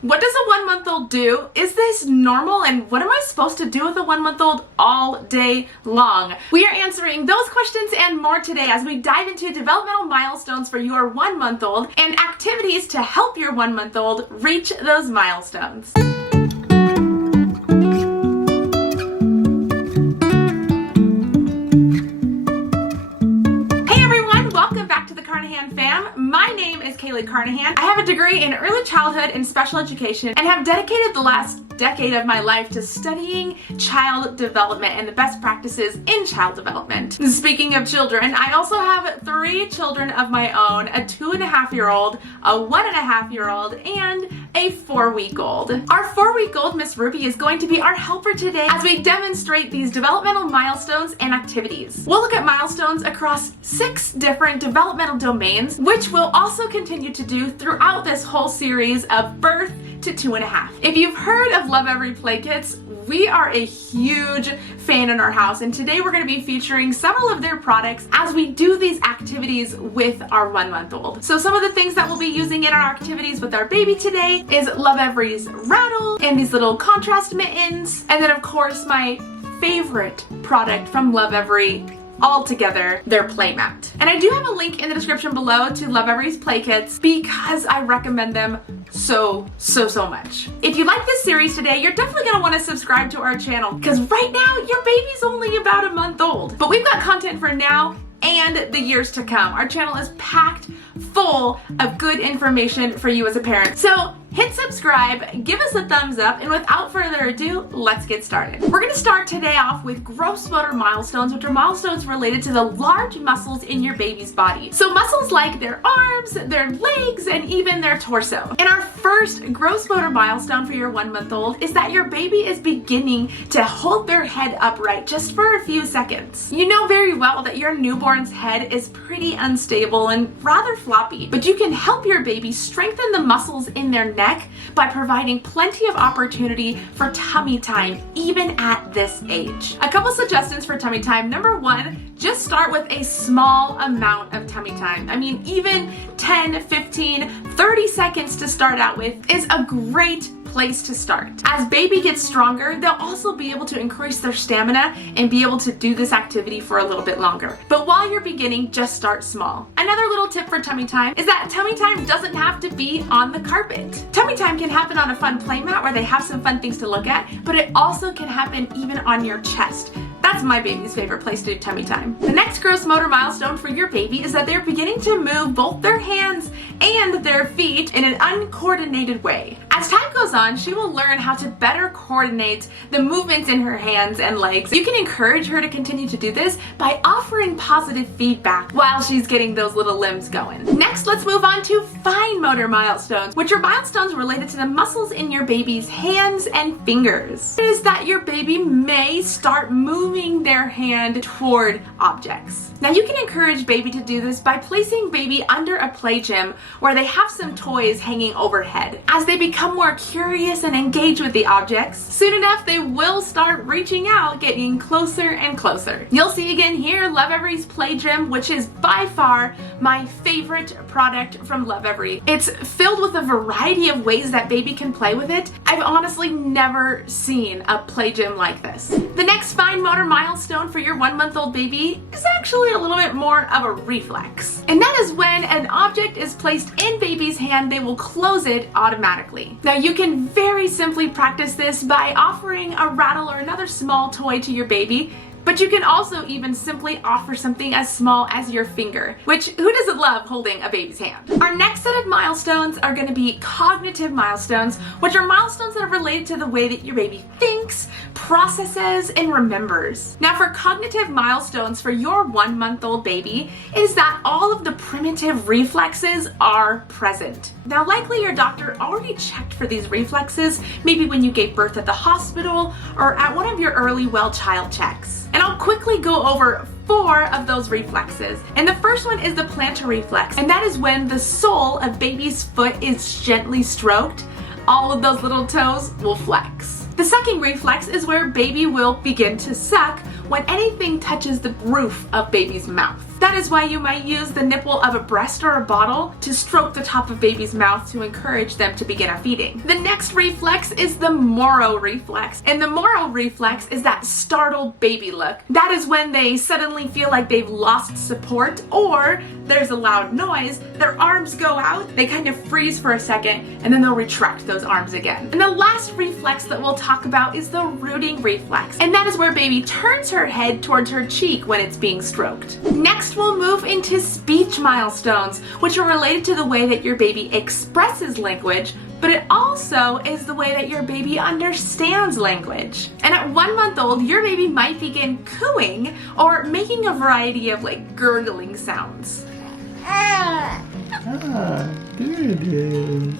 What does a 1-month-old do? Is this normal? And what am I supposed to do with a 1-month-old all day long? We are answering those questions and more today as we dive into developmental milestones for your 1-month-old and activities to help your 1-month-old reach those milestones. Carnahan fam. My name is Carnahan. I have a degree in early childhood and special education and have dedicated the last decade of my life to studying child development and the best practices in child development. Speaking of children, I also have 3 children of my own, a 2.5-year-old, a 1.5-year-old, and a 4-week-old. Our 4-week-old Miss Ruby is going to be our helper today as we demonstrate these developmental milestones and activities. We'll look at milestones across 6 different developmental domains, which we'll also continue to do throughout this whole series of birth to 2.5. If you've heard of Love Every Play Kits, we are a huge fan in our house, and today we're going to be featuring several of their products as we do these activities with our 1-month-old. So some of the things that we'll be using in our activities with our baby today is Love Every's rattle and these little contrast mittens, and then of course my favorite product from Love Every altogether, their play mat. And I do have a link in the description below to Love Every's play kits because I recommend them so much. If you like this series today, you're definitely going to want to subscribe to our channel because right now your baby's only about a month old. But we've got content for now and the years to come. Our channel is packed full of good information for you as a parent. So hit subscribe, give us a thumbs up, and without further ado, let's get started. We're going to start today off with gross motor milestones, which are milestones related to the large muscles in your baby's body. So muscles like their arms, their legs, and even their torso. And our first gross motor milestone for your 1-month-old is that your baby is beginning to hold their head upright just for a few seconds. You know very well that your newborn's head is pretty unstable and rather floppy, but you can help your baby strengthen the muscles in their neck by providing plenty of opportunity for tummy time even at this age. A couple suggestions for tummy time. Number 1, just start with a small amount of tummy time. I mean, even 10, 15, 30 seconds to start out with is a great place to start. As baby gets stronger, they'll also be able to increase their stamina and be able to do this activity for a little bit longer. But while you're beginning, just start small. Another little tip for tummy time is that tummy time doesn't have to be on the carpet. Tummy time can happen on a fun play mat where they have some fun things to look at, but it also can happen even on your chest. That's my baby's favorite place to do tummy time. The next gross motor milestone for your baby is that they're beginning to move both their hands and their feet in an uncoordinated way. As time goes on, she will learn how to better coordinate the movements in her hands and legs. You can encourage her to continue to do this by offering positive feedback while she's getting those little limbs going. Next, let's move on to fine motor milestones, which are milestones related to the muscles in your baby's hands and fingers. It is that your baby may start moving their hand toward objects. Now you can encourage baby to do this by placing baby under a play gym where they have some toys hanging overhead. As they become more curious and engage with the objects, soon enough they will start reaching out, getting closer and closer. You'll see again here Love Every's play gym, which is by far my favorite product from Love Every. It's filled with a variety of ways that baby can play with it. I've honestly never seen a play gym like this. The next fine motor milestone for your 1-month-old baby is actually a little bit more of a reflex. And that is when an object is placed in baby's hand, they will close it automatically. Now you can very simply practice this by offering a rattle or another small toy to your baby, but you can also even simply offer something as small as your finger, which who doesn't love holding a baby's hand? Our next set of milestones are going to be cognitive milestones, which are milestones that are related to the way that your baby thinks, processes, and remembers. Now for cognitive milestones for your 1-month-old baby is that all of the primitive reflexes are present. Now likely your doctor already checked for these reflexes, maybe when you gave birth at the hospital or at one of your early well child checks. And I'll quickly go over 4 of those reflexes. And the first one is the plantar reflex, and that is when the sole of baby's foot is gently stroked, all of those little toes will flex. The second reflex is where baby will begin to suck when anything touches the roof of baby's mouth. That is why you might use the nipple of a breast or a bottle to stroke the top of baby's mouth to encourage them to begin a feeding. The next reflex is the Moro reflex. And the Moro reflex is that startled baby look. That is when they suddenly feel like they've lost support or there's a loud noise, their arms go out, they kind of freeze for a second, and then they'll retract those arms again. And the last reflex that we'll talk about is the rooting reflex. And that is where baby turns her head towards her cheek when it's being stroked. Next, we'll move into speech milestones, which are related to the way that your baby expresses language, but it also is the way that your baby understands language. And at 1 month old, your baby might begin cooing or making a variety of gurgling sounds. There it is.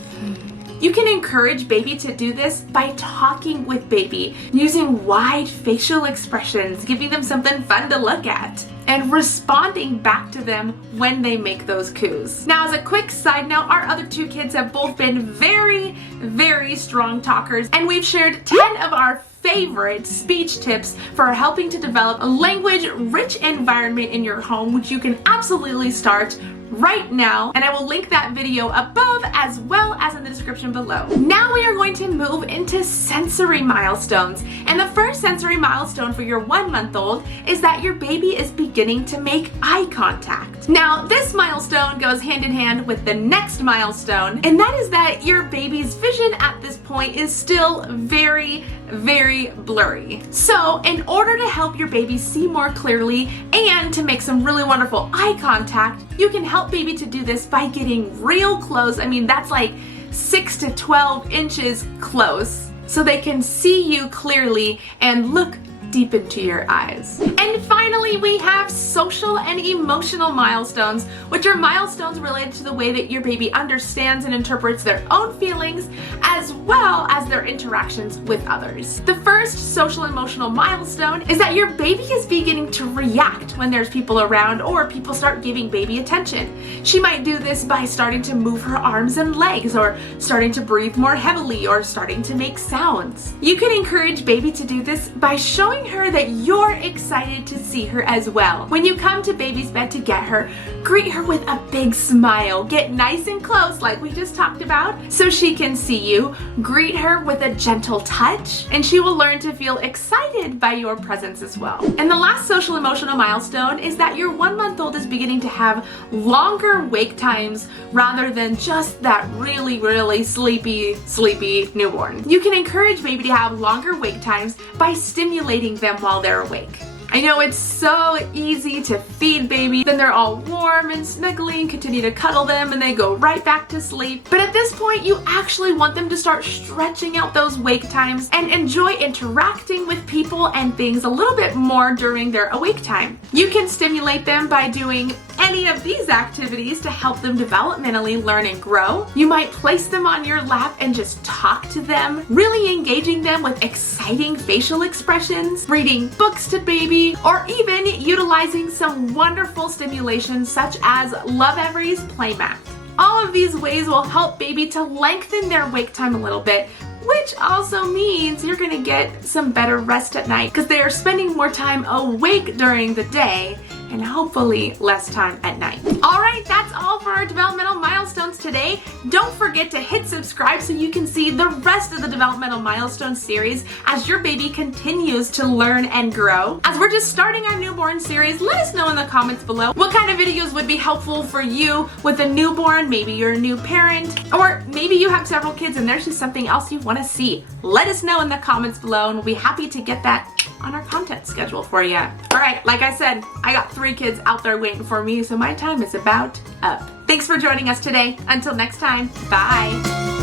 You can encourage baby to do this by talking with baby, using wide facial expressions, giving them something fun to look at, and responding back to them when they make those coos. Now, as a quick side note, our other 2 kids have both been very, very strong talkers, and we've shared 10 of our favorite speech tips for helping to develop a language-rich environment in your home, which you can absolutely start right now, and I will link that video above as well as in the description below. Now we are going to move into sensory milestones, and the first sensory milestone for your 1 month old is that your baby is beginning to make eye contact. Now, this milestone goes hand in hand with the next milestone, and that is that your baby's vision at this point is still very, very blurry. So in order to help your baby see more clearly and to make some really wonderful eye contact, you can help baby to do this by getting real close. I mean, that's like 6 to 12 inches close, so they can see you clearly and look deep into your eyes. And finally, we have social and emotional milestones, which are milestones related to the way that your baby understands and interprets their own feelings as well as their interactions with others. The first social emotional milestone is that your baby is beginning to react when there's people around or people start giving baby attention. She might do this by starting to move her arms and legs, or starting to breathe more heavily, or starting to make sounds. You can encourage baby to do this by showing her that you're excited to see her as well. When you come to baby's bed to get her, greet her with a big smile. Get nice and close like we just talked about so she can see you. Greet her with a gentle touch, and she will learn to feel excited by your presence as well. And the last social emotional milestone is that your 1 month old is beginning to have longer wake times rather than just that really, really sleepy newborn. You can encourage baby to have longer wake times by stimulating them while they're awake. I know it's so easy to feed baby, then they're all warm and snuggly and continue to cuddle them and they go right back to sleep. But at this point, you actually want them to start stretching out those wake times and enjoy interacting with people and things a little bit more during their awake time. You can stimulate them by doing any of these activities to help them developmentally learn and grow. You might place them on your lap and just talk to them, really engaging them with exciting facial expressions, reading books to baby, or even utilizing some wonderful stimulations such as Lovevery's Playmat. All of these ways will help baby to lengthen their wake time a little bit, which also means you're gonna get some better rest at night because they are spending more time awake during the day and hopefully less time at night. All right, that's all for our developmental milestones today. Don't forget to hit subscribe so you can see the rest of the developmental milestones series as your baby continues to learn and grow. As we're just starting our newborn series, let us know in the comments below what kind of videos would be helpful for you with a newborn. Maybe you're a new parent, or maybe you have several kids and there's just something else you want to see. Let us know in the comments below and we'll be happy to get that on our content schedule for you. All right, like I said, I got 3 kids out there waiting for me, so my time is about up. Thanks for joining us today. Until next time, bye.